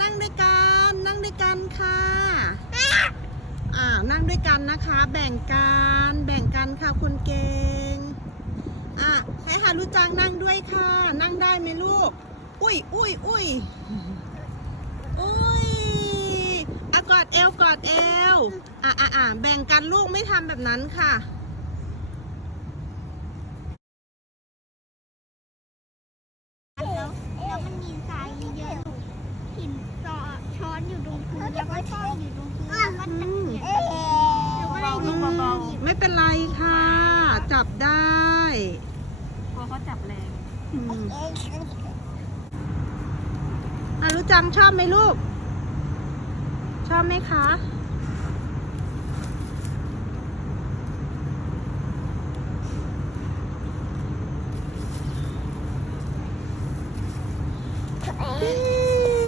นั่งด้วยกันนั่งด้วยกันค่ะอ่านั่งด้วยกันนะคะ แบ่งกันแบ่งกันค่ะคุณเก่งอะให้ฮารุจังนั่งด้วยค่ะ นั่งได้ไหมลูก อุ้ยอุ้ยอุ้ยอุ้ยอะกอดเอวกอดเอวอะอะอะแบ่งกันลูกไม่ทำแบบนั้นค่ะแล้วแล้วมันมีทรายเยอะๆหินซอช้อนอยู่ตรงพื้น แล้วก็ช้อนอยู่ตรงพื้นแล้วก็ตะเกียบแล้วก็เลยอืมไม่เป็นไรค่ะ จับได้กลัวเขาจับแรงอืมอะรู้จังชอบไหมลูก ชอบไหมคะ เอ๊ะ